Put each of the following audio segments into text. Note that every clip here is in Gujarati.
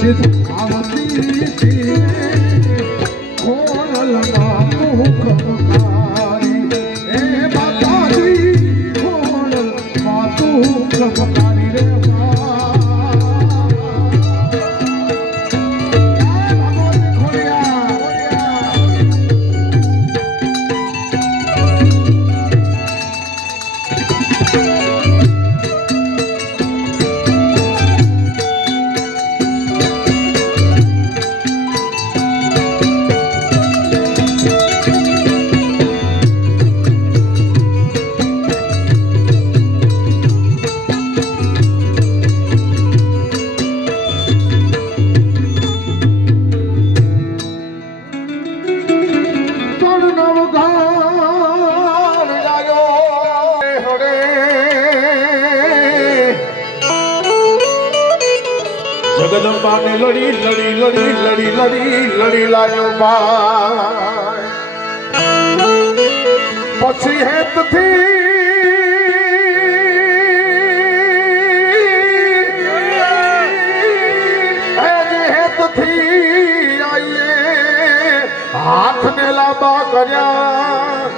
接住 જગદંબાને લડી લડી લડી લડી લડી લડી લાયો બાય પછી હેતથી આઈએ હાથને લાંબા કર્યા.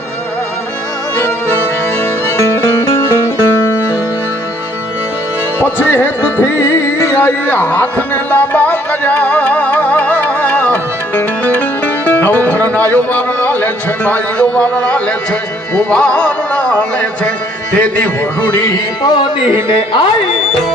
પછી હેતથી આઈ હાથને લાંબા કર્યા. નવઘરના યુવાનના લે છે ભાઈઓ યુવાનના લે છે ઉવાનના લે છે. તે દી વરુડી બનીને આઈ.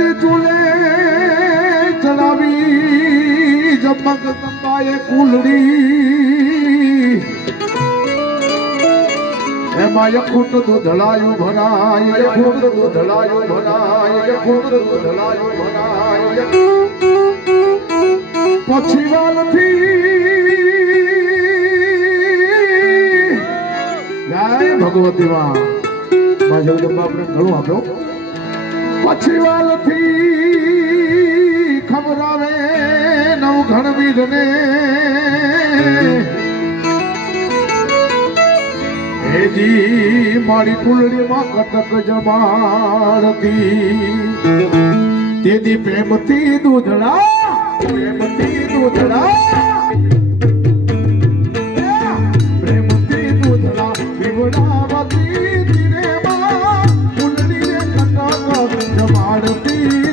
પગતેથી ચૂલે ચડાવી જમક તંબાએ કુલડી એમાં યખુટ દૂધળાયું ભરાય, યખુટ દૂધળાયું ભરાય, યખુટ દૂધળાયું ભરાય. પછી વાલથી જય ભગવતી માં માં જગદંબા આપણે ઘણું આપ્યો. પછી વાલથી ખબરાવે નવું ઘણવીર ને હેજી મારી કુંડળીમાં કટક જમાડતી. તેથી પ્રેમથી દૂધડા પ્રેમથી દૂધડા. જમાડતી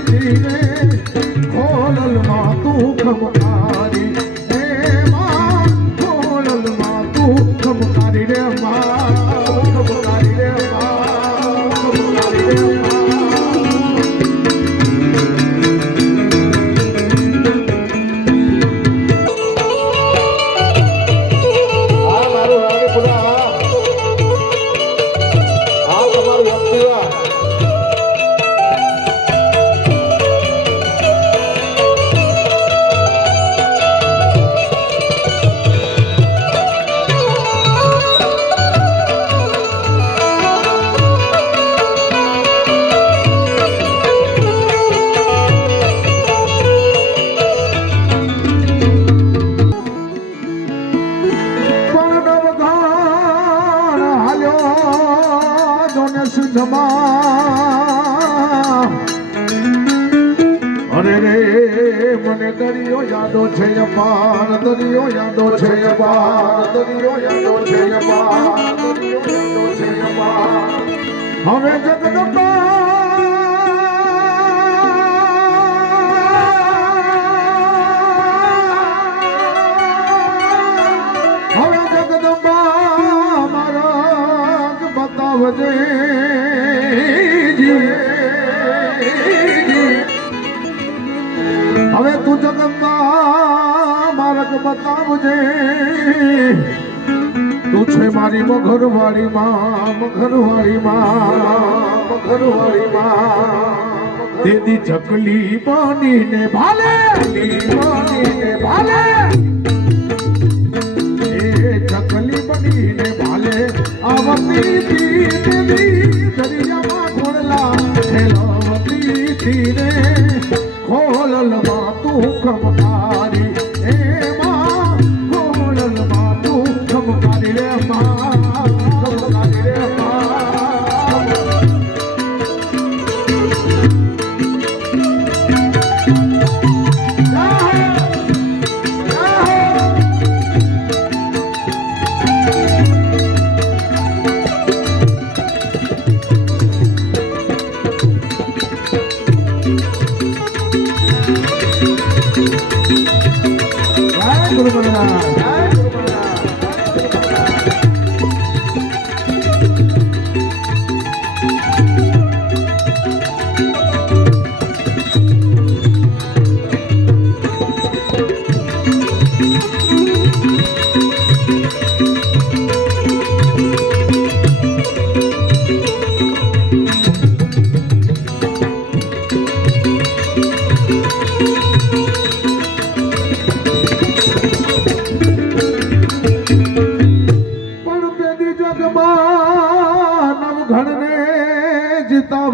અરે રે, મને દરિયો યાદો છે અપાર, દરિયો યાદો છે અપાર, દરિયો યાદો છે અપાર, દરિયો યાદો છે અપાર. હવે જગદંબા બતાવજે હવે बता मुझे तुझे मारी मघर वाली माँ मघर वाली माँ मघर वाली माँ तेरी चकली पानी ने भाले पानी ने भाले चकली बनी ने भाले आवती थी तेरी दरिया माँ घोड़ला खेलावती थी ने खोल लगा तू कमला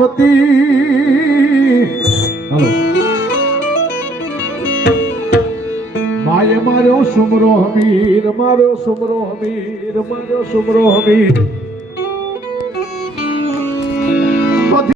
જીતાવતી હલો. માય મારો સુમરો હમીર મારો સુમરો હમીર મારો સુમરો હમીર.